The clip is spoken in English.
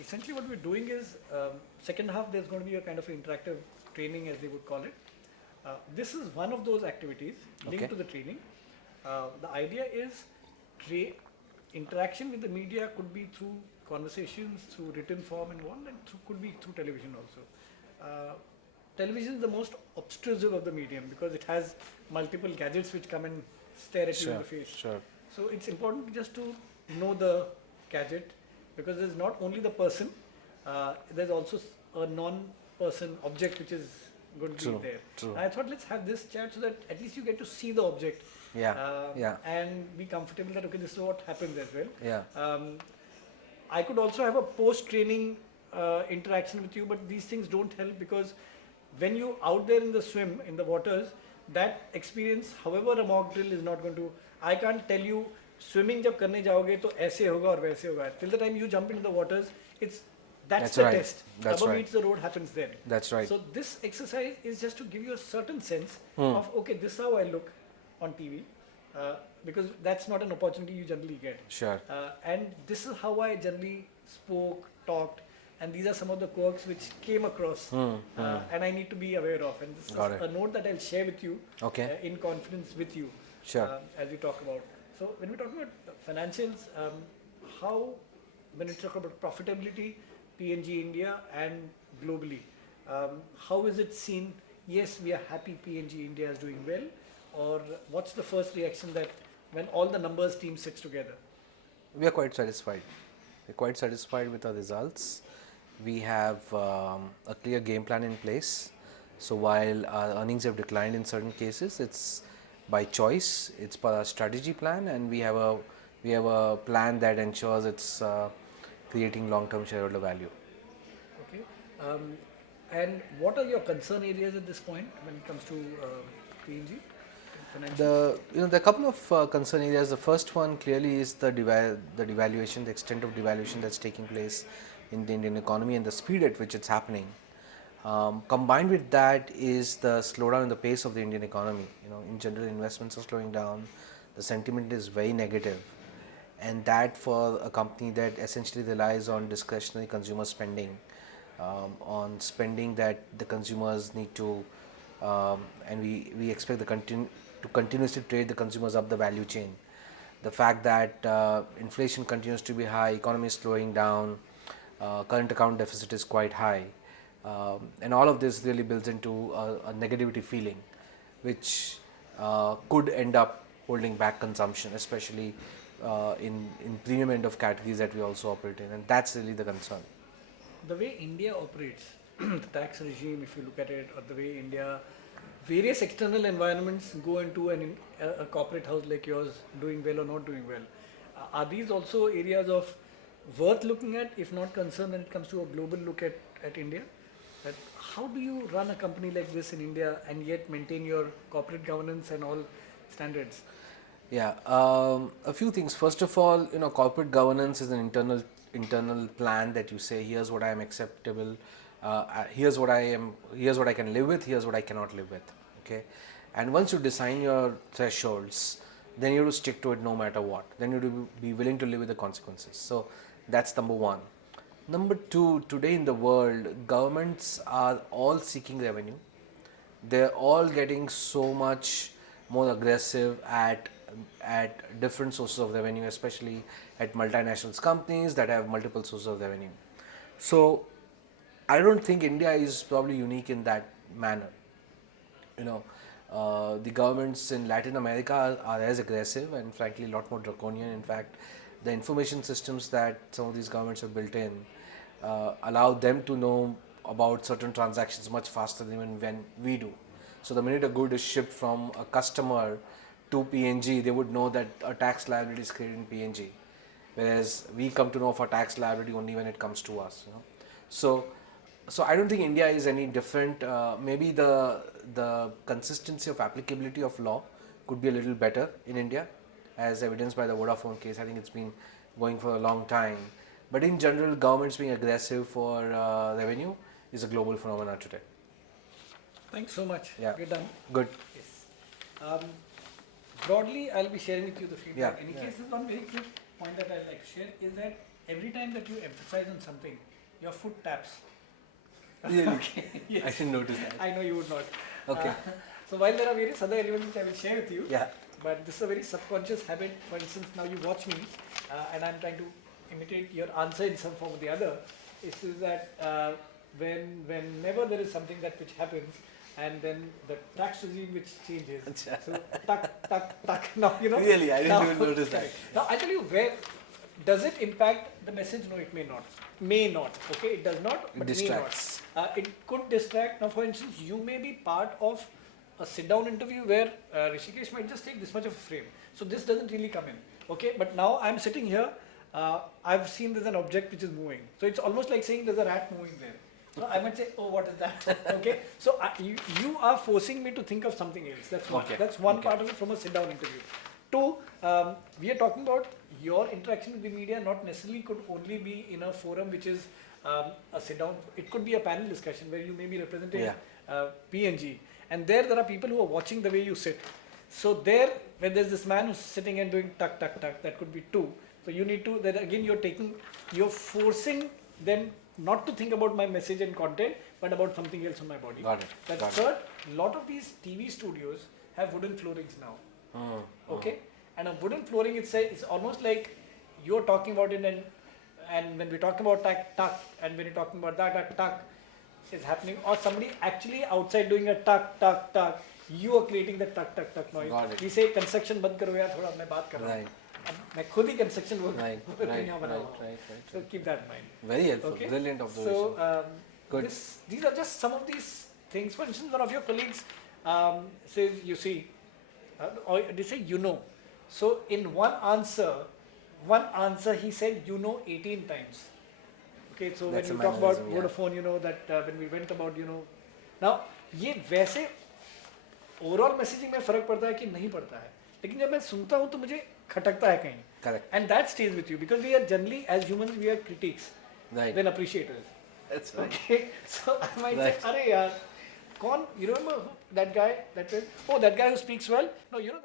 Essentially what we're doing is, second half there's going to be a kind of interactive training as they would call it. This is one of those activities linked Okay. to the training. The idea is interaction with the media could be through conversations, through written form and one, and could be through television also. Television is the most obtrusive of the medium because it has multiple gadgets which come and stare at you in Sure. the face. Sure. So it's important just to know the gadget because there's not only the person, there's also a non-person object which is going to True. be there. True. And I thought let's have this chat so that at least you get to see the object Yeah. Yeah. and be comfortable that okay, this is what happens as well. Yeah. I could also have a post-training interaction with you, but these things don't help because when you out there in the swim in the waters, that experience, however a mock drill is not going to. I can't tell you swimming जब करने जाओगे तो ऐसे होगा और वैसे होगा. Till the time you jump into the waters, that's That's the right. test. That's Rubber right. meets the road happens then. That's right. So this exercise is just to give you a certain sense Hmm. of okay, this is how I look on TV, because that's not an opportunity you generally get. Sure. And this is how I generally spoke, talked, and these are some of the quirks which came across, and I need to be aware of. And this Got is it. a note that I'll share with you Okay. in confidence with you Sure. as we talk about. So when we talk about financials, how when we talk about profitability, PNG India and globally, how is it seen? Yes, we are happy PNG India is doing well, or what's the first reaction that when all the numbers team sits together? We are quite satisfied. We're quite satisfied with our results. We have a clear game plan in place. So while our earnings have declined in certain cases, it's by choice. It's per our strategy plan, and we have a plan that ensures it's creating long-term shareholder value. Okay. And what are your concern areas at this point when it comes to PNG financials? There are a couple of concern areas. The first one clearly is the devaluation, the extent of devaluation that's taking place in the Indian economy and the speed at which it's happening. Combined with that is the slowdown in the pace of the Indian economy. In general, investments are slowing down. The sentiment is very negative, and that for a company that essentially relies on discretionary consumer spending, on spending that the consumers need to, and we expect to continuously trade the consumers up the value chain. The fact that inflation continues to be high, economy is slowing down, current account deficit is quite high, and all of this really builds into a negativity feeling, which could end up holding back consumption, especially in premium end of categories that we also operate in, and that's really the concern. The way India operates, the tax regime, if you look at it, or the way India, various external environments go into a corporate house like yours doing well or not doing well. Are these also areas of worth looking at, if not concern, when it comes to a global look at India? That how do you run a company like this in India and yet maintain your corporate governance and all standards? Yeah, a few things. First of all, corporate governance is an internal plan that you say, here's what I am acceptable, here's what here's what I can live with, here's what I cannot live with. Okay, and once you design your thresholds, then you have to stick to it no matter what. Then you have to be willing to live with the consequences. So that's number one. Number two, today in the world, governments are all seeking revenue. They're all getting so much more aggressive at different sources of revenue, especially at multinational companies that have multiple sources of revenue. So I don't think India is probably unique in that manner. The governments in Latin America are as aggressive and frankly a lot more draconian. In fact, the information systems that some of these governments have built in allow them to know about certain transactions much faster than even when we do. So the minute a good is shipped from a customer to PNG, they would know that a tax liability is created in PNG, whereas we come to know of a tax liability only when it comes to us. So I don't think India is any different. Maybe the consistency of applicability of law could be a little better in India, as evidenced by the Vodafone case. I think it's been going for a long time. But in general, governments being aggressive for revenue is a global phenomenon today. Thanks so much. Yeah. We're done. Good. Yes. Broadly, I'll be sharing with you the feedback. Yeah. In any case, there's one very quick point that I'd like to share is that every time that you emphasize on something, your foot taps. Really? Okay. I Yes. didn't notice that. I know you would not. Okay. So while there are various other elements which I will share with you, Yeah. but this is a very subconscious habit. For instance, now you watch me, and I'm trying to imitate your answer in some form or the other. Is that whenever there is something that which happens, and then the tax regime which changes. Acha. So tuck, tuck, tuck. Now you know. Really, I didn't now- even notice that. Correct. Now I tell you where. Does it impact the message? No, it may not. May not. Okay, it does not. It But distracts. may not. It could distract. Now, for instance, you may be part of a sit-down interview where Rishikesh might just take this much of a frame. So this doesn't really come in. Okay, but now I'm sitting here. I've seen there's an object which is moving. So it's almost like saying there's a rat moving there. So I might say, oh, what is that? Okay, so you are forcing me to think of something else. That's one. Okay. That's one Okay. part of it from a sit-down interview. Two, we are talking about your interaction with the media not necessarily could only be in a forum which is a sit down. It could be a panel discussion where you may be representing Yeah. P&G, and there are people who are watching the way you sit. So there, when there's this man who's sitting and doing tuck tuck tuck, that could be two. So you need to, then again you're forcing them not to think about my message and content, but about something else on my body. Got it. That's Got it. third. Lot of these TV studios have wooden floorings now. Okay, and a wooden flooring it's almost like you're talking about it, and when we're talking about tuck, and when you're talking about that tuck is happening, or somebody actually outside doing a tuck tuck tuck, you are creating the tuck tuck tuck noise. Got it. We say construction बंद करो यार थोड़ा मैं बात कर रहा हूँ. Right. अब मैं खुद ही construction work Right. Right. यहाँ Right. बना हुआ हूँ. Right. So keep that in mind. Very helpful. Okay. Brilliant observation. So Good. these are just some of these things. For instance, one of your colleagues says, you see, or they say, you know. So in one answer he said, you know, 18 times. Okay, so That's when a you talk about mannerism, yeah. Vodafone, you know that when we went about, you know, now ये वैसे overall messaging में फर्क पड़ता है कि नहीं पड़ता है, लेकिन जब मैं सुनता हूँ तो मुझे खटकता है कहीं. Correct. And that stays with you because we are generally, as humans, we are critics Right. than appreciators. That's right. Okay, so I might Right. say, "Arey yaar, you remember that guy? That guy who speaks well? No, you know that."